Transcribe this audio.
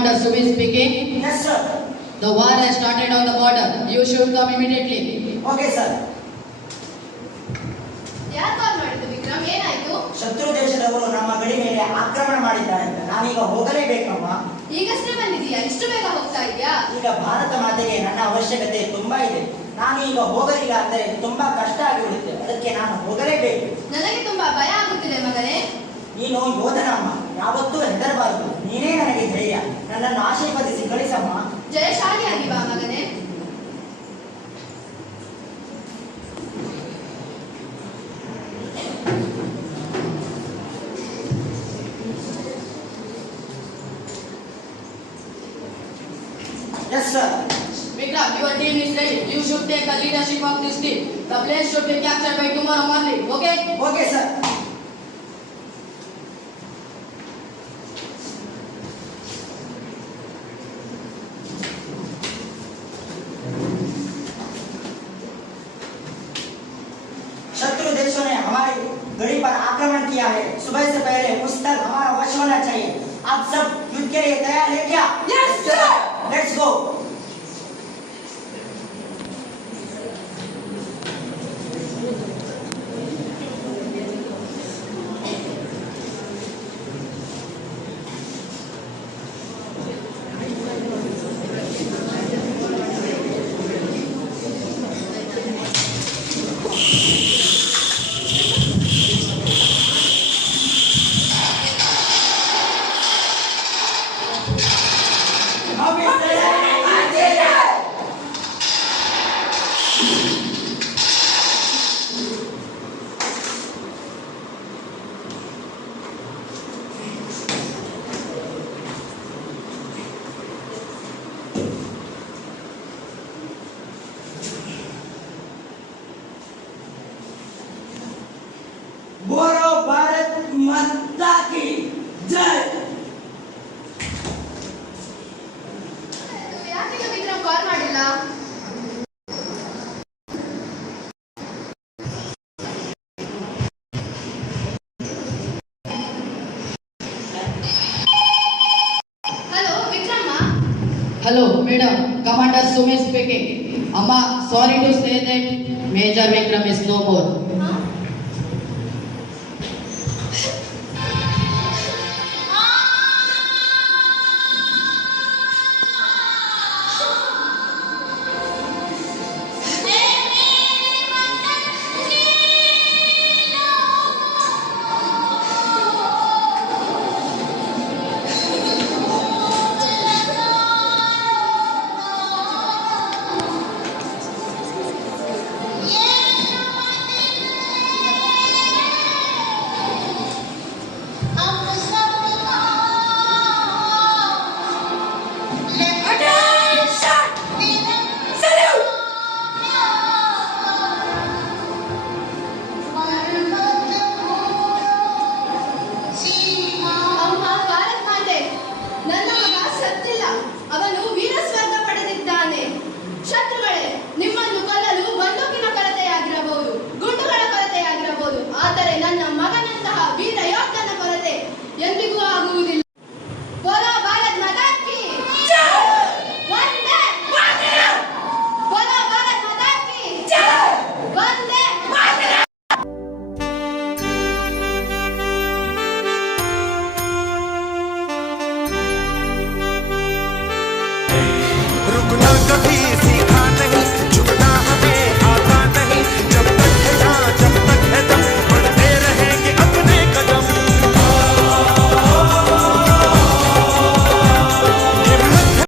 Commander Sumi speaking. Yes, sir. The war has started on the border. You should come immediately. Okay, sir. ಯಾರು ಕಾಲ್ ಮಾಡಿದ್ದು ವಿಕ್ರಮ್? ಏನಾಯ್ತು? ಶತ್ರು ದೇಶದವರು ನಮ್ಮ ಗಡಿ ಮೇಲೆ ಆಕ್ರಮಣ ಮಾಡಿದ್ದಾರೆ ಅಂತ ನಾನೀಗ ಹೋಗಲೇಬೇಕಮ್ಮ. ಈಗಷ್ಟೇ ಬಂದಿದೀಯಾ? ಇಷ್ಟು ಬೇಗ ಹೋಗ್ತಾ ಇದೆಯಾ? ಈಗ ಭಾರತ ಮಾತೆಗೆ ನನ್ನ ಅವಶ್ಯಕತೆ ತುಂಬಾ ಇದೆ. ನಾನು ಈಗ ಹೋಗಲಿಲ್ಲ ಅಂದರೆ ತುಂಬಾ ಕಷ್ಟ ಆಗಿಬಿಡುತ್ತೆ. ಅದಕ್ಕೆ ನಾನು ಹೋಗಲೇಬೇಕು. ನನಗೆ ತುಂಬಾ ಭಯ ಆಗುತ್ತಿದೆ ಮಗನೇ. ನೀನು ಯೋಧನಮ್ಮ, ಯಾವತ್ತೂ ಹೆದರಬಾರದು. ನೀನೇ ನನಗೆ ಧೈರ್ಯ. ನನ್ನನ್ನು ಆಶೀರ್ವದಿಸಿ ಕಳಿಸಮ್ಮ. ಜಯಶಾಲಿಯಾಗಿ ಬಾ ಮಗನೇ. Yes, sir. Vikram, your team is ready. You should take the leadership of this team. The place should be captured by tomorrow morning. Okay? Okay, sir. शत्रु देशों ने हमारे गड़ी पर आक्रमण किया है. सुबह से पहले उस तक हमारा वश होना चाहिए. आप सब युद्ध के लिए तैयार है क्या? Yes, sir. Let's go. बोलो भारत माता की जय. ಯಾಕೆ ವಿಕ್ರಮ್ ಕಾಲ್ ಮಾಡಿಲ್ಲ? Hello ವಿಕ್ರಮ್ಮ. Hello, Madam. Commander Sumi speaking. Amma, sorry to say that Major Vikram is no more. ಹ?